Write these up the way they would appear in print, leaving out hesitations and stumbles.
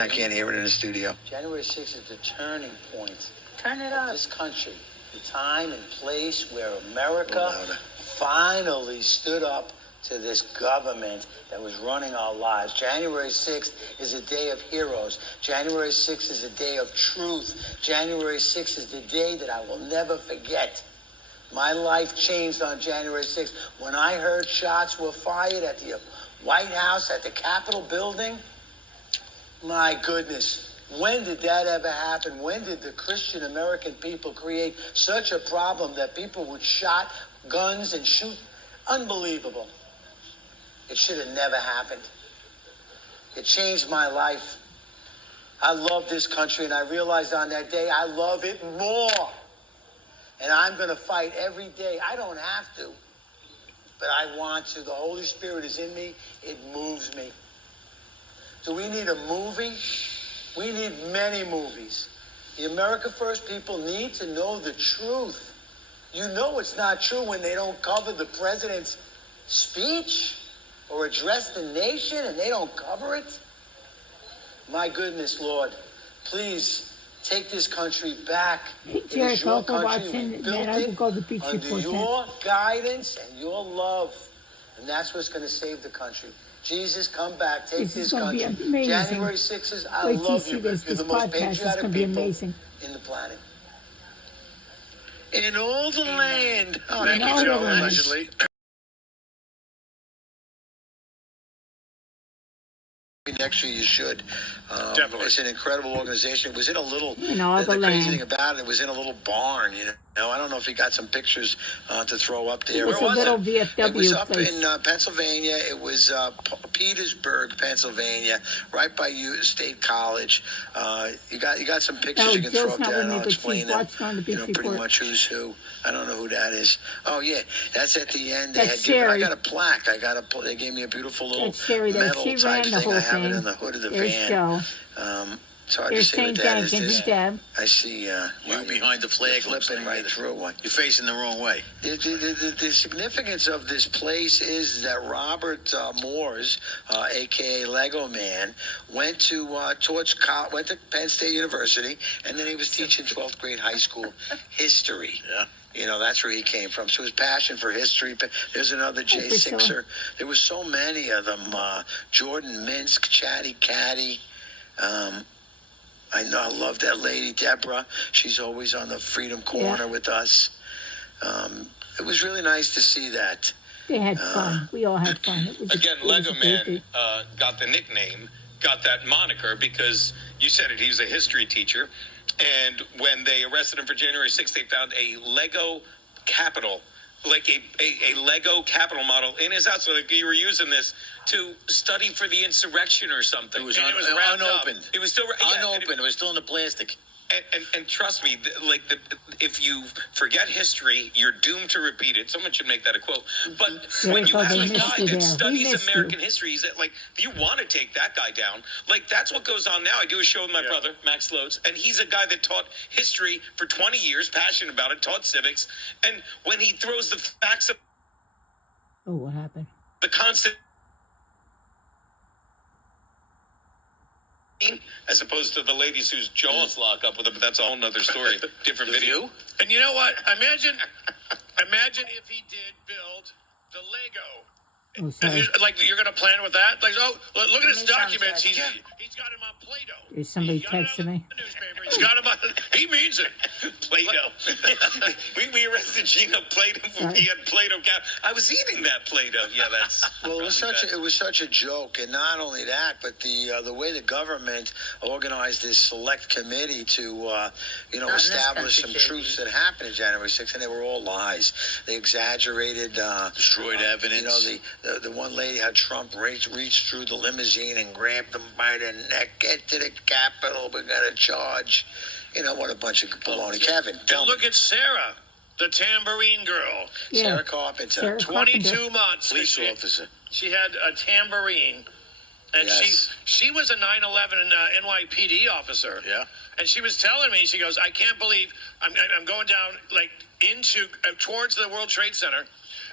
I can't hear it in the studio. January 6th is the turning point. Turn it of up. this country. The time and place where America finally stood up to this government that was running our lives. January 6th is a day of heroes. January 6th is a day of truth. January 6th is the day that I will never forget. My life changed on January 6th. When I heard shots were fired at the White House, at the Capitol building, my goodness, when did that ever happen? When did the Christian American people create such a problem that people would shot guns and shoot? Unbelievable. It should have never happened. It changed my life. I love this country, and I realized on that day I love it more. And I'm going to fight every day. I don't have to, but I want to. The Holy Spirit is in me. It moves me. Do we need a movie? We need many movies. The America First people need to know the truth. You know it's not true when they don't cover the president's speech or address the nation and they don't cover it. My goodness, Lord, please take this country back. Hey, Jared, I'll go watching, and then I will go to the beach under report. Your guidance and your love. And that's what's going to save the country. Jesus, come back, take this country. January 6th is, I love you. You're the most patriotic people in the planet. In all the land. Oh, thank you, Joe, allegedly. Next year you should. Definitely. It's an incredible organization. It was in a little, the crazy thing about it was in a little barn, you know. I don't know if you got some pictures to throw up there. It was a little VFW It was up place. in Pennsylvania. It was Petersburg, Pennsylvania, right by State College. You got some pictures you can throw up there and I'll explain them. Pretty much who's who. I don't know who that is. Oh, yeah. That's at the end. I got a plaque. They gave me a beautiful little metal type thing. I have it in the hood of the van. It's hard to say what that is. I see you behind the flag flipping right through one. You're facing the wrong way. The significance of this place is that Robert Moores, a.k.a. Lego Man, went to Penn State University, and then he was teaching 12th grade high school history. Yeah. You know, that's where he came from. So his passion for history. There's another Jay Sixer. There were so many of them. Jordan Minsk, Chatty Catty. I know, I love that lady, Deborah. She's always on the Freedom Corner with us. It was really nice to see that. They had fun. We all had fun. Again, Lego Man got the nickname, got that moniker because you said it, he was a history teacher. And when they arrested him for January 6th, they found a Lego Capitol, like a Lego Capitol model in his house. So like you were using this to study for the insurrection or something. It was, unopened. It was still unopened. It was still in the plastic. And trust me, if you forget history, you're doomed to repeat it. Someone should make that a quote. But when you have a guy that studies American history, he's like, you want to take that guy down. Like, that's what goes on now. I do a show with my brother, Max Lodes, and he's a guy that taught history for 20 years, passionate about it, taught civics. And when he throws the facts of what happened? The constant, as opposed to the ladies whose jaws lock up with it, but that's a whole nother story. Different video. And you know what? Imagine if he did build the Lego. Like, you're going to plan with that? Like, look at his documents. He's got him on Play-Doh. Is somebody texting me? He's got him on. He means it. Play-Doh. we arrested Gino Play-Doh. He had Play-Doh. I was eating that Play-Doh. Yeah, that's. Well, it was such a joke, and not only that, but the way the government organized this select committee to establish some truths that happened in January 6th, and they were all lies. They exaggerated, destroyed evidence. The one lady, how Trump reached through the limousine and grabbed him by the neck. Get to the Capitol. We're going to charge. You know, what a bunch of baloney. Kevin, and look at Sarah, the tambourine girl. Yeah. Sarah Carpenter. 22 months. Police officer. She had a tambourine. And she was a 9/11 NYPD officer. Yeah. And she was telling me, she goes, I can't believe I'm going down, like, towards the World Trade Center.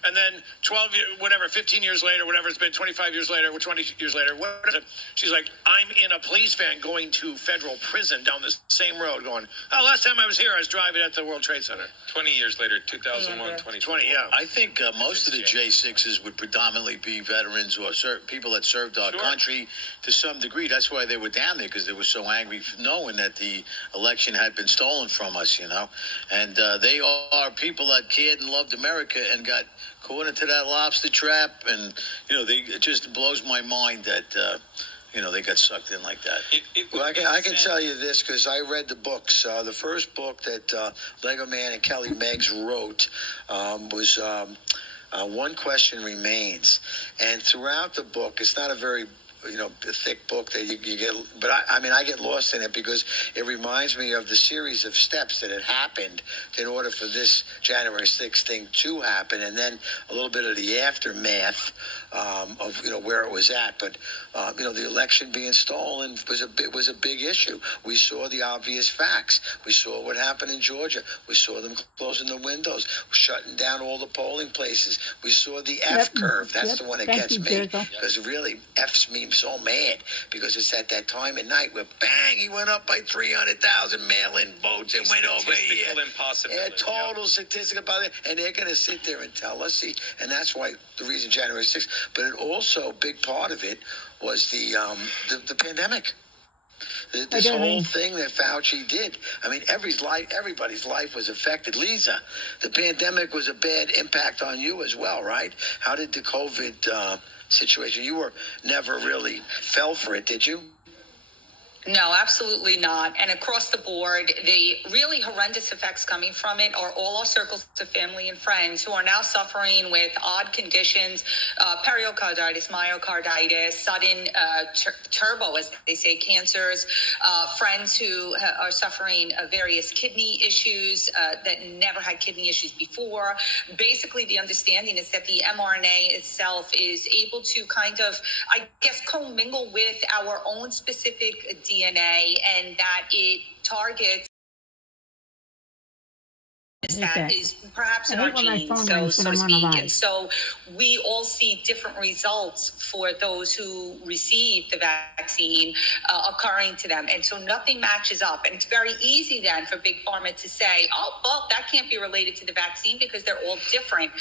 And then 12 years, whatever, 15 years later, whatever it's been, 25 years later, 20 years later, what is it? She's like, I'm in a police van going to federal prison down this same road going, oh, last time I was here, I was driving at the World Trade Center. 20 years later, 2001, 2020, yeah. I think most of the J6s would predominantly be veterans or people that served our country to some degree. That's why they were down there, because they were so angry knowing that the election had been stolen from us, you know. And they are people that cared and loved America and got caught into that lobster trap. And, you know, it just blows my mind that, you know, they got sucked in like that. Well, I can tell you this because I read the books. The first book that Lego Man and Kelly Meggs wrote was One Question Remains. And throughout the book, it's not a very a thick book that you get, but I get lost in it because it reminds me of the series of steps that had happened in order for this January 6th thing to happen, and then a little bit of the aftermath of where it was at. But the election being stolen was a big issue. We saw the obvious facts. We saw what happened in Georgia. We saw them closing the windows, shutting down all the polling places. We saw the F curve. That's the one that gets me, because really F's me so mad, because it's at that time of night where bang, he went up by 300,000 mail-in votes and went over here. Yeah, total statistical about it, and they're going to sit there and tell us. See, and that's why the reason January 6th. But it also, a big part of it was the pandemic. This whole thing that Fauci did. I mean, everybody's life was affected. Lisa, the pandemic was a bad impact on you as well, right? How did the COVID situation? You were never really fell for it, did you? No, absolutely not. And across the board, the really horrendous effects coming from it are all our circles of family and friends who are now suffering with odd conditions, pericarditis, myocarditis, sudden turbo, as they say, cancers, friends who are suffering various kidney issues that never had kidney issues before. Basically, the understanding is that the mRNA itself is able to kind of, I guess, commingle with our own specific DNA, and that it targets that is perhaps in our genes, so to speak. And so we all see different results for those who receive the vaccine occurring to them. And so nothing matches up. And it's very easy then for Big Pharma to say, oh, well, that can't be related to the vaccine because they're all different.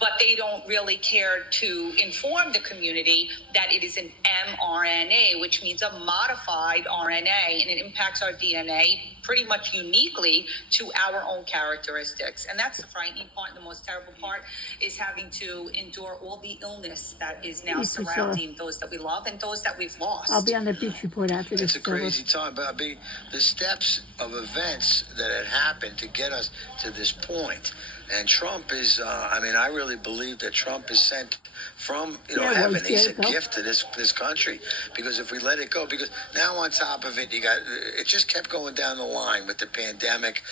But they don't really care to inform the community that it is an mRNA, which means a modified RNA, and it impacts our DNA pretty much uniquely to our own characteristics. And that's the frightening part. And the most terrible part is having to endure all the illness that is now surrounding those that we love and those that we've lost. I'll be on the beach report after this. It's a crazy time, but the steps of events that had happened to get us to this point. And Trump is, I really believe that Trump is sent from, heaven. He's a gift to this country, because if we let it go, because now on top of it, it just kept going down the line with the pandemic.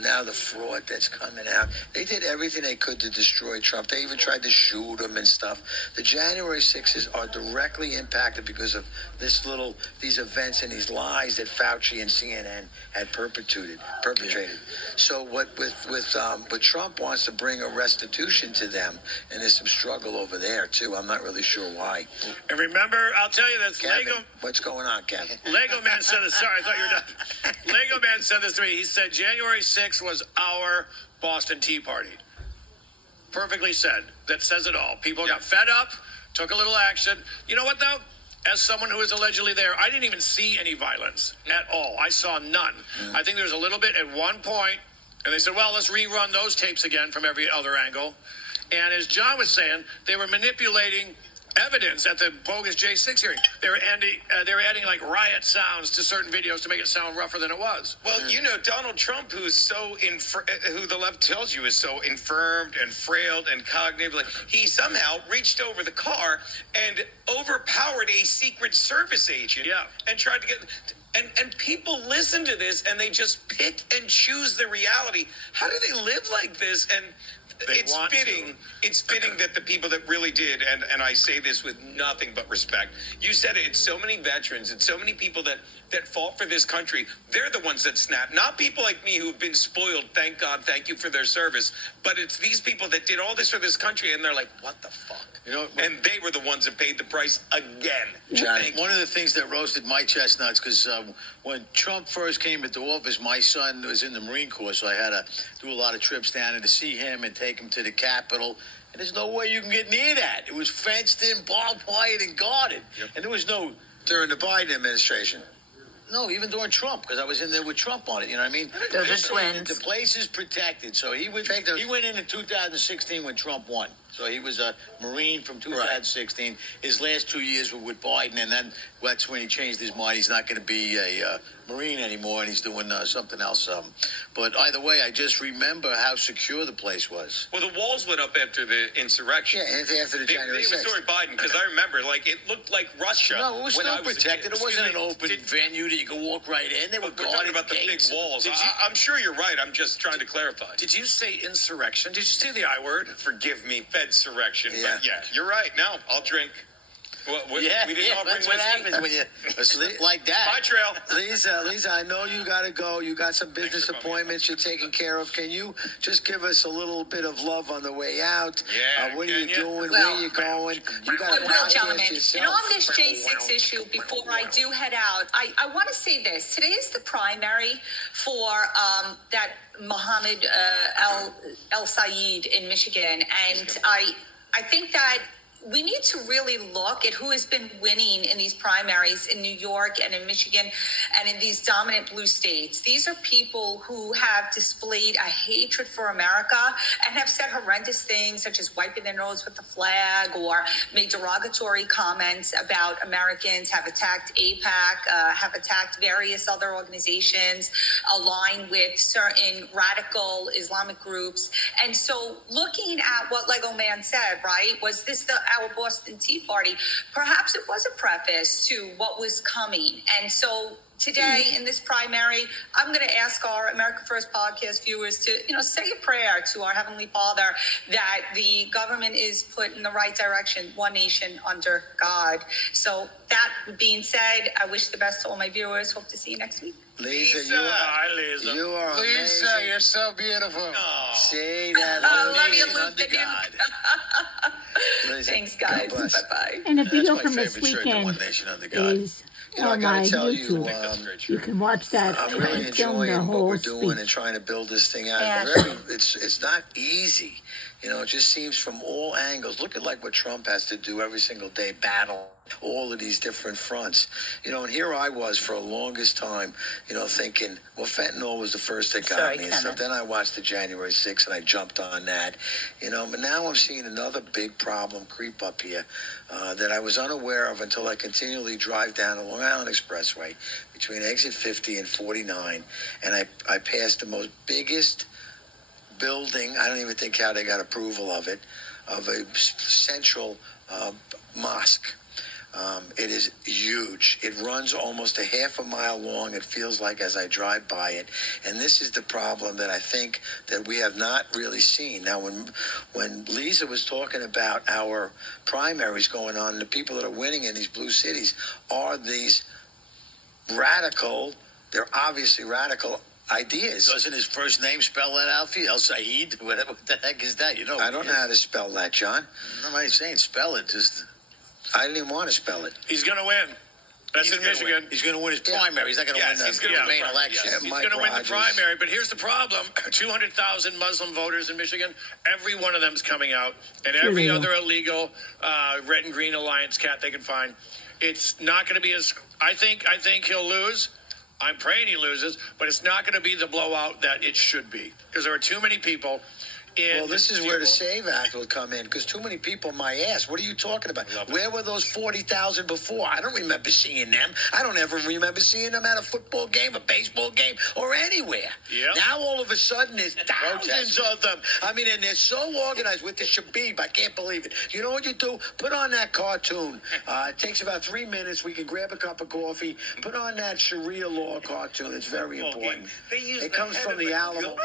Now the fraud that's coming out. They did everything they could to destroy Trump. They even tried to shoot him and stuff. The January 6s are directly impacted because of these events and these lies that Fauci and CNN had perpetrated. So with Trump wants to bring a restitution to them, and there's some struggle over there too. I'm not really sure why. And remember, I'll tell you this, Kevin, what's going on, Kevin? Lego Man said this. Sorry, I thought you were done. Lego Man said this to me. He said January 6th was our Boston Tea Party. Perfectly said. That says it all. People got fed up, took a little action. You know what, though? As someone who was allegedly there, I didn't even see any violence at all. I saw none. I think there was a little bit at one point, and they said, well, let's rerun those tapes again from every other angle. And as John was saying, they were manipulating evidence at the bogus J6 hearing. They were adding like riot sounds to certain videos to make it sound rougher than it was. Well, Donald Trump, who the left tells you is so infirmed and frail and cognitively, he somehow reached over the car and overpowered a Secret Service agent and tried to get... And people listen to this and they just pick and choose the reality. How do they live like this? And It's fitting that the people that really did, and I say this with nothing but respect. You said it. It's so many veterans. It's so many people that fought for this country. They're the ones that snap. Not people like me who have been spoiled. Thank God. Thank you for their service. But it's these people that did all this for this country, and they're like, what the fuck? And they were the ones that paid the price again. Johnny, one of the things that roasted my chestnuts, because when Trump first came into office, my son was in the Marine Corps, so I had to do a lot of trips down and to see him and take him to the Capitol. And there's no way you can get near that. It was fenced in, barbed wire, and guarded. Yep. And there was no... During the Biden administration. No, even during Trump, because I was in there with Trump on it. You know what I mean? Those are twins. The place is protected. So he went in 2016 when Trump won. So he was a Marine from 2016. Right. His last 2 years were with Biden, and then that's when he changed his mind. He's not going to be a Marine anymore, and he's doing something else. But either way, I just remember how secure the place was. Well, the walls went up after the insurrection. Yeah, after the January 6th. It was during Biden, because I remember, it looked like Russia. No, it was still protected. It wasn't an open venue that you could walk right in. They were guarded about gates. The big walls. I'm sure you're right. I'm just trying to clarify. Did you say insurrection? Did you say the I word? Forgive me, Fedsurrection. Yeah. But yeah, you're right. Now I'll drink. We didn't all bring that's what happens when you slip like that. Bye, Trail. Lisa, I know you got to go. You got some business appointments you're taking care of. Can you just give us a little bit of love on the way out? Yeah. What are you doing? Well, Where are you going? You got to podcast yourself. On this J6 issue, before I do head out, I want to say this. Today is the primary for that Mohammed El Sayed in Michigan, and I think that we need to really look at who has been winning in these primaries in New York and in Michigan and in these dominant blue states. These are people who have displayed a hatred for America and have said horrendous things such as wiping their nose with the flag or made derogatory comments about Americans, have attacked AIPAC, have attacked various other organizations aligned with certain radical Islamic groups. And so looking at what Lego Man said, right, was this our Boston Tea Party? Perhaps it was a preface to what was coming. And so today in this primary, I'm going to ask our America First podcast viewers to, say a prayer to our Heavenly Father that the government is put in the right direction, one nation under God. So that being said, I wish the best to all my viewers. Hope to see you next week. Lisa, Hi, Lisa. You are amazing. Lisa, you're so beautiful. Oh. See that? Love you, Luke. Thanks, guys. Bye-bye. And the video my from this favorite shirt, the weekend One Nation Under God. is I on gotta my tell YouTube. You can watch that. I'm really and film the enjoying what whole we're doing speech. and trying to build this thing out. Yeah. It's not easy. It just seems from all angles. Look at what Trump has to do every single day, battle all of these different fronts. And here I was for the longest time, thinking, well, fentanyl was the first that got me. And so then I watched the January 6th and I jumped on that, but now I'm seeing another big problem creep up here that I was unaware of until I continually drive down the Long Island Expressway between exit 50 and 49. And I passed the most biggest building, I don't even think how they got approval of it, of a central mosque. It is huge. It runs almost a half a mile long, it feels like, as I drive by it. And this is the problem that I think that we have not really seen. Now, when Lisa was talking about our primaries going on, the people that are winning in these blue cities are these they're obviously radical ideas. Doesn't his first name spell that out for you? El Sayed? What the heck is that? I don't know how to spell that, John. I'm not saying spell it, just... I didn't even want to spell it. He's going to win. That's in Michigan. He's going to win his primary. He's not going to win the main election. He's going to win the primary. But here's the problem. 200,000 Muslim voters in Michigan. Every one of them is coming out. And every other illegal red and green alliance cat they can find. It's not going to be as... I think he'll lose. I'm praying he loses. But it's not going to be the blowout that it should be. Because there are too many people... Well, this is where the SAVE Act will come in, because too many people might ask, what are you talking about? Where were those 40,000 before? I don't remember seeing them. I don't ever remember seeing them at a football game, a baseball game, or anywhere. Yep. Now, all of a sudden, there's thousands of them. I mean, and they're so organized with the Shabib. I can't believe it. You know what you do? Put on that cartoon. It takes about 3 minutes. We can grab a cup of coffee. Put on that Sharia law cartoon. It's very important. It comes from the Alamo.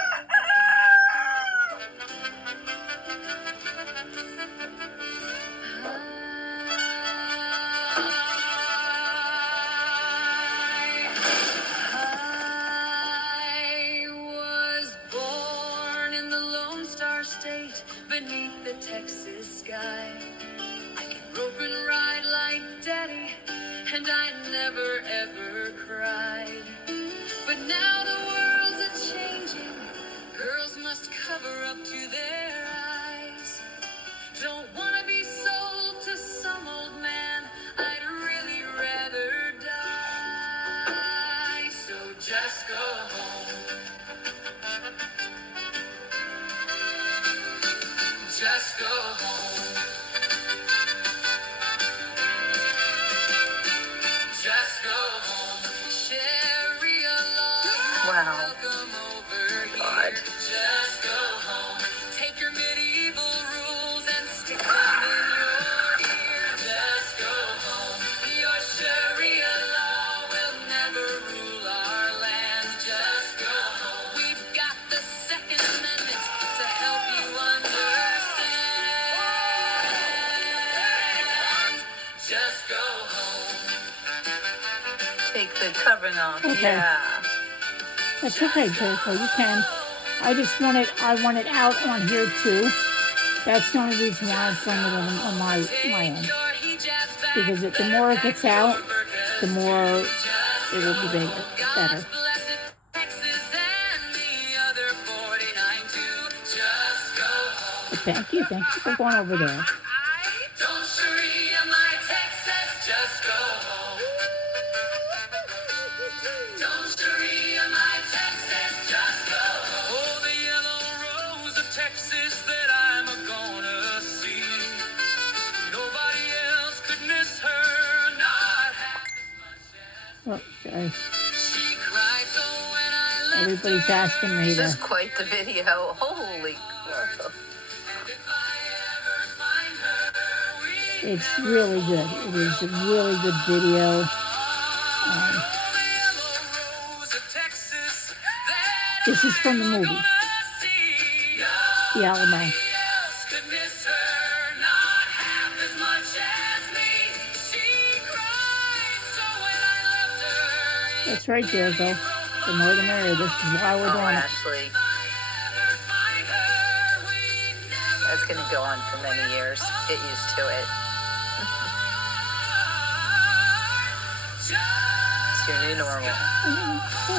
Just go home. Just go home. Just go home. Sherry alone. Wow. Welcome over God. here. Just go home. Take your medieval rules and stick them in your ear. Just go home. Your Sharia law will never rule our land. Just go home. We've got the Second Amendment to help you understand. Just go home. Take the covering off. Okay. Yeah. That's okay, Jericho. You can. I want it out on here too. That's the only reason why I'm filming it on my end. Because the more it gets out, the more it will be bigger, better. But thank you for going over there. Don't Sharia my Texas, just go home. Don't Sharia my Texas, just go home. Oh, the yellow rose of Texas that I'm gonna see. Nobody else could miss her, not half as much as Oh, sorry. she cried. So when I left Everybody's her, asking me This to. is quite the video. Holy crap. if I ever find her, we It's really good. It is a really good video. This is from the movie, The Alamo. That's right, Jericho. The more the merrier. This is why we're Oh, doing it. Ashley. That's going to go on for many years. Get used to it. It's your new normal.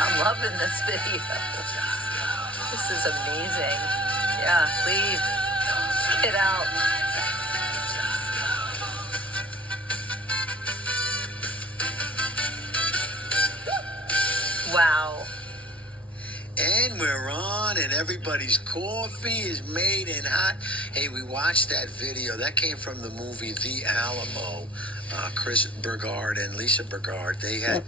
I'm loving this video. This is amazing. Yeah, leave. Get out. Wow. And we're on, and everybody's coffee is made and hot. Hey, we watched that video. That came from the movie The Alamo. Chris Burgard and Lisa Burgard, they had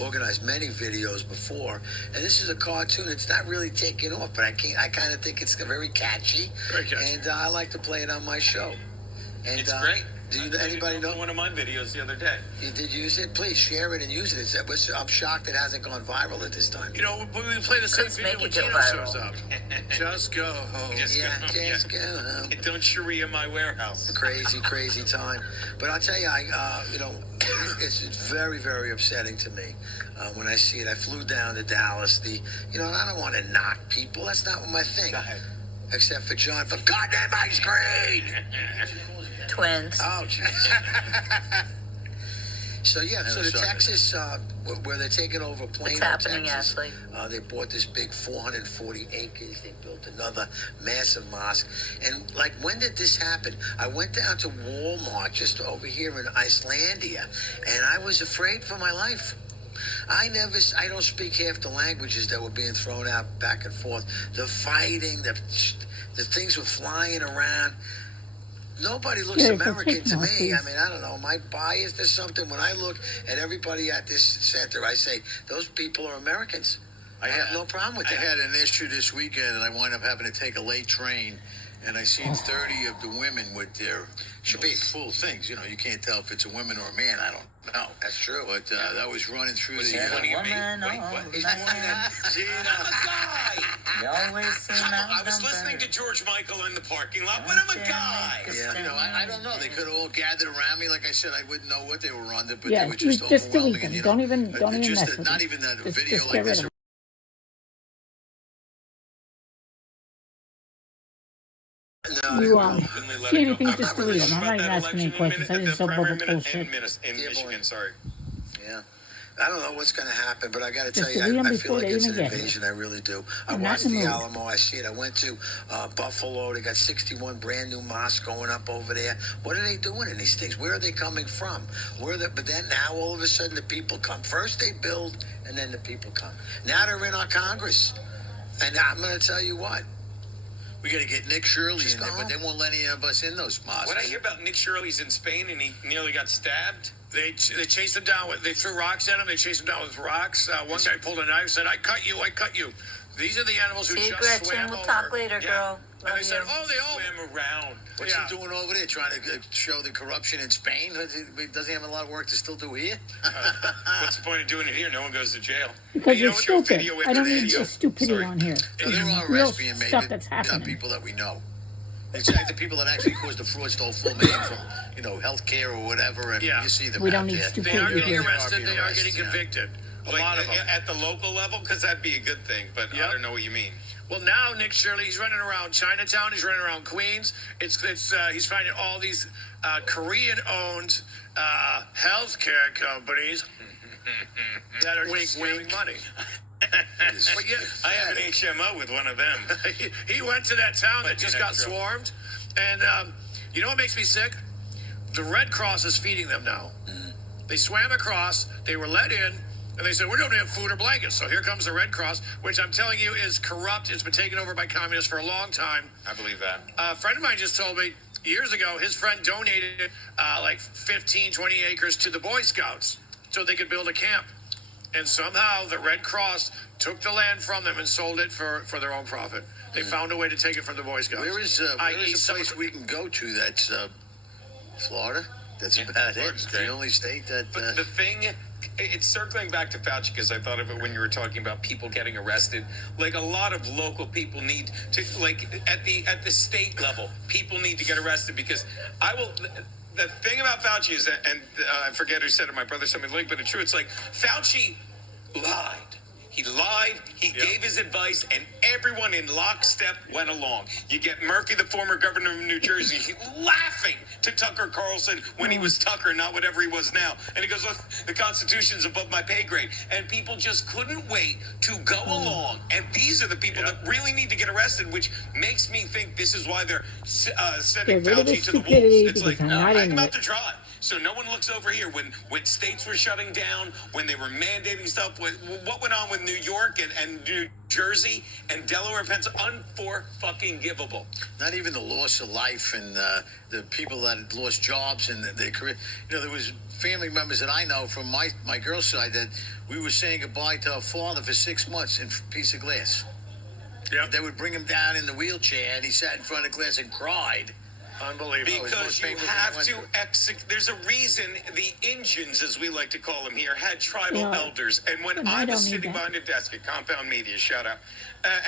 organized many videos before. And this is a cartoon. It's not really taking off, but I kind of think it's very catchy. Very catchy. And I like to play it on my show. And, It's great. Anybody know? One of my videos the other day. You did use it? Please share it and use it. I'm shocked it hasn't gone viral at this time. You know, we play the same Let's video make when it go Gino viral. shows up. Just go home. Just Yeah, go, just go home. Don't Sharia my warehouse. Crazy time. But I'll tell you, it's very, very upsetting to me when I see it. I flew down to Dallas. I don't want to knock people. That's not my thing. Go ahead. Except for John, for goddamn ice cream. Twins. Oh, jeez. So the Texas, where they're taking over Plano, What's happening, Texas, Ashley? they bought this big 440 acres. They built another massive mosque. And when did this happen? I went down to Walmart just over here in Icelandia, and I was afraid for my life. I don't speak half the languages that were being thrown out back and forth. The fighting, the things were flying around. Nobody looks American to me. I mean, I don't know. Am I biased or something? When I look at everybody at this center, I say, those people are Americans. I have no problem with that. I had an issue this weekend, and I wound up having to take a late train, and I seen 30 of the women with their full things. You can't tell if it's a woman or a man. I don't know. That's true. But that was running through the... What do you mean? Woman, Wait, oh, what? He's pointing at I'm a guy. You always seem I was listening to George Michael in the parking lot, but I'm a guy. Yeah. I don't know. They could have all gathered around me. Like I said, I wouldn't know what they were under, but Yeah, they were just just delete overwhelming. them. And, Don't even just mess with not them. even a Just video get like rid this. of them. No, You see anything, Go. just delete them. I'm not even asking any questions. I just saw bubble bullshit. In Michigan, sorry. Yeah. I don't know what's going to happen, but I got to tell you, I feel like it's an invasion. I really do. I watched the Alamo. I see it. I went to Buffalo. They got 61 brand new mosques going up over there. What are they doing in these things? Where are they coming from? But then now all of a sudden the people come. First they build, and then the people come. Now they're in our Congress, and I'm going to tell you what. We got to get Nick Shirley in there, but they won't let any of us in those mosques. What I hear about Nick Shirley's in Spain and he nearly got stabbed. They chased him down. They threw rocks at him. They chased him down with rocks. One guy pulled a knife and said, I cut you. These are the animals who just Gretchen, swam we'll over. talk later, girl. And they said, they all swam around. What's he doing over there? Trying to show the corruption in Spain? Doesn't he have a lot of work to still do here? What's the point of doing it here? No one goes to jail. Because it's stupid. I don't need your stupidity on here. There are arrests being made, stuff that's happening. Not people that we know. It's like the people that actually caused the fraud, stole full name from, healthcare or whatever, and you see them we out don't need there. stupidity. They are getting arrested. They are getting convicted. A lot of them. At the local level? Because that'd be a good thing, but I don't know what you mean. Well, now Nick Shirley, he's running around Chinatown. He's running around Queens. He's finding all these Korean-owned healthcare companies that are stealing money. But I have an HMO with one of them. He went to that town that just got swarmed, and you know what makes me sick? The Red Cross is feeding them now. They swam across. They were let in. And they said, we don't have food or blankets. So here comes the Red Cross, which I'm telling you is corrupt. It's been taken over by communists for a long time. I believe that. A friend of mine just told me years ago, his friend donated like 15, 20 acres to the Boy Scouts so they could build a camp. And somehow the Red Cross took the land from them and sold it for their own profit. They found a way to take it from the Boy Scouts. Where is a place we can go to that's Florida? That's about it. It's the only state that... But the thing... It's circling back to Fauci because I thought of it when you were talking about people getting arrested. Like a lot of local people need to, like at the state level, people need to get arrested because the thing about Fauci is that, and I forget who said it, my brother sent me the link, but it's true. It's like Fauci lied. He lied, he gave his advice, and everyone in lockstep went along. You get Murphy, the former governor of New Jersey, laughing to Tucker Carlson when he was Tucker, not whatever he was now. And he goes, look, the Constitution's above my pay grade. And people just couldn't wait to go along. And these are the people that really need to get arrested, which makes me think this is why they're sending Fauci to the wolves. It's like, I'm about to try. So no one looks over here. When states were shutting down, when they were mandating stuff, what went on with New York and New Jersey and Delaware, Pennsylvania, unfor-fucking-givable. Not even the loss of life and the people that had lost jobs and their career. There was family members that I know from my girl's side that we were saying goodbye to our father for 6 months in a piece of glass. Yeah. They would bring him down in the wheelchair, and he sat in front of the glass and cried. Unbelievable. Because you have to execute. There's a reason the Indians, as we like to call them here, had tribal elders. And when I was sitting behind a desk at Compound Media, shout out,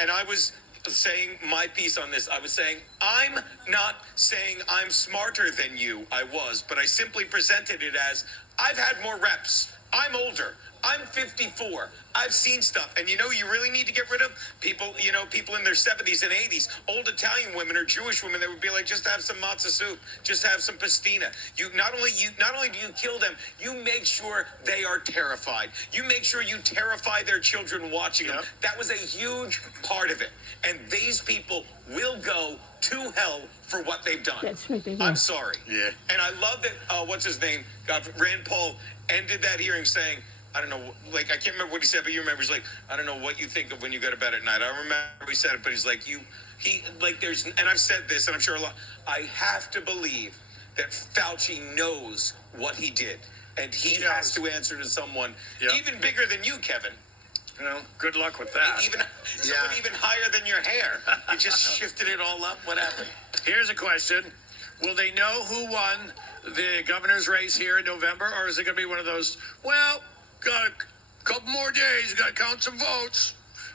and I was saying my piece on this, I was saying, I'm not saying I'm smarter than you. I was, but I simply presented it as I've had more reps. I'm older. I'm 54. I've seen stuff. And you really need to get rid of people, people in their 70s and 80s, old Italian women or Jewish women that would be like, just have some matzah soup, just have some pastina. Not only do you kill them, you make sure they are terrified. You make sure you terrify their children watching them. That was a huge part of it. And these people will go to hell for what they've done. That's right, they will. I'm sorry. Yeah. And I love that, what's his name? Rand Paul ended that hearing saying, I don't know, I can't remember what he said, but you remember, he's like, I don't know what you think of when you go to bed at night. I don't remember he said it, but he's like, there's, and I've said this, and I'm sure a lot, I have to believe that Fauci knows what he did, and he has to answer to someone even bigger than you, Kevin. Good luck with that. Someone even higher than your hair. You just shifted it all up. What happened? Here's a question. Will they know who won the governor's race here in November, or is it going to be one of those, got a couple more days, got to count some votes?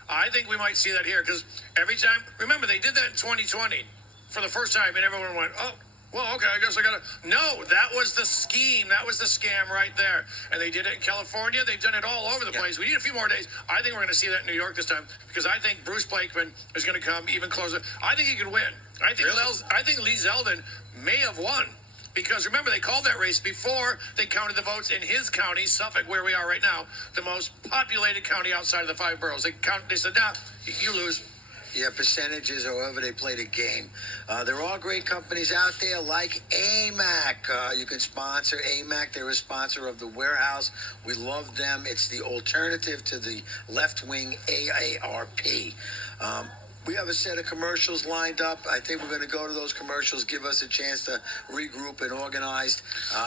I think we might see that here, because every time, remember, they did that in 2020 for the first time, and everyone went, oh, well, okay, I guess I got to. No, that was the scheme. That was the scam right there. And they did it in California. They've done it all over the place. We need a few more days. I think we're going to see that in New York this time, because I think Bruce Blakeman is going to come even closer. I think he could win. I think Lee Zeldin may have won Because remember, they called that race before they counted the votes in his county, Suffolk, where we are right now, the most populated county outside of the 5 boroughs. They said, nah, you lose. Yeah, percentages, however they play the game. There are great companies out there like AMAC. You can sponsor AMAC. They're a sponsor of The Warehouse. We love them. It's the alternative to the left-wing AARP. We have a set of commercials lined up. I think we're going to go to those commercials, give us a chance to regroup and organize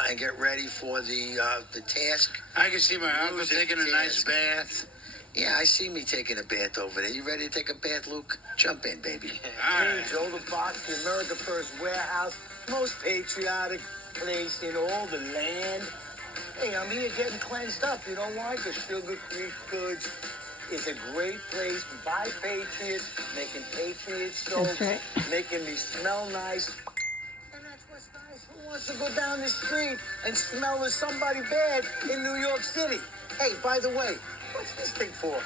and get ready for the task. I can see my uncle taking a nice bath. Yeah, I see me taking a bath over there. You ready to take a bath, Luke? Jump in, baby. Hey, Joe the Box, the America First Warehouse, most patriotic place in all the land. Hey, I'm here getting cleansed up. You know why? Because Sugar Creek Goods is a great place by patriots, making patriot soap, making me smell nice. And that's what's nice. Who wants to go down the street and smell of somebody bad in New York City? Hey, by the way, what's this thing for?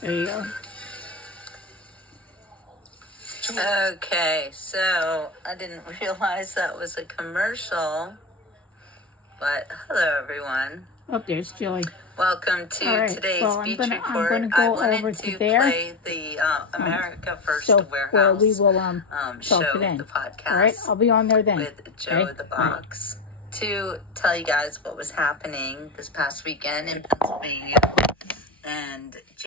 There you go. Okay, so I didn't realize that was a commercial. But hello, everyone. Oh, there's Joey. Welcome to today's speech report. I'm gonna go over to there. Play the America First Warehouse where we will show talk then. The podcast. All right, I'll be on there then. With Joe the Box to tell you guys what was happening this past weekend in Pennsylvania. And